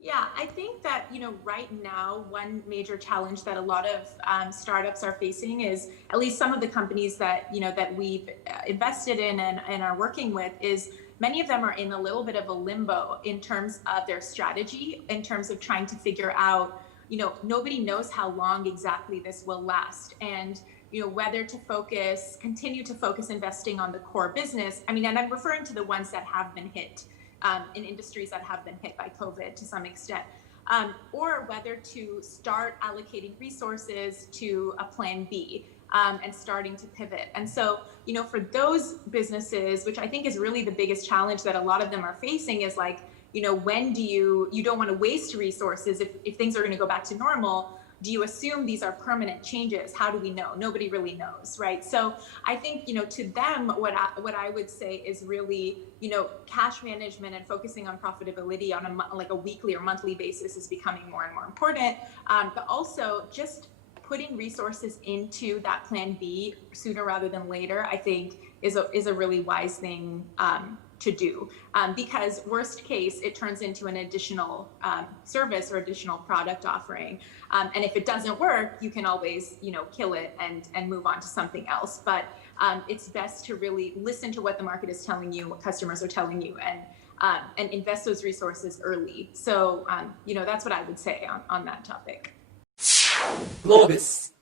Yeah, I think that, right now, one major challenge that a lot of startups are facing is, at least some of the companies that we've invested in and are working with, is many of them are in a little bit of a limbo in terms of their strategy, in terms of trying to figure out, nobody knows how long exactly this will last. And whether to continue to focus investing on the core business. I mean, and I'm referring to the ones that have been hit, in industries that have been hit by COVID to some extent, or whether to start allocating resources to a plan B, and starting to pivot. And so, for those businesses, which I think is really the biggest challenge that a lot of them are facing, is like, when do you don't want to waste resources if things are going to go back to normal. Do you assume these are permanent changes? How do we know? Nobody really knows, right? So I think, to them, what I would say is really, cash management and focusing on profitability on like a weekly or monthly basis is becoming more and more important. But also just putting resources into that plan B sooner rather than later, I think is a really wise thing to do, because worst case, it turns into an additional service or additional product offering. And if it doesn't work, you can always, kill it and move on to something else. But it's best to really listen to what the market is telling you, what customers are telling you, and invest those resources early. So, that's what I would say on that topic. GLOBIS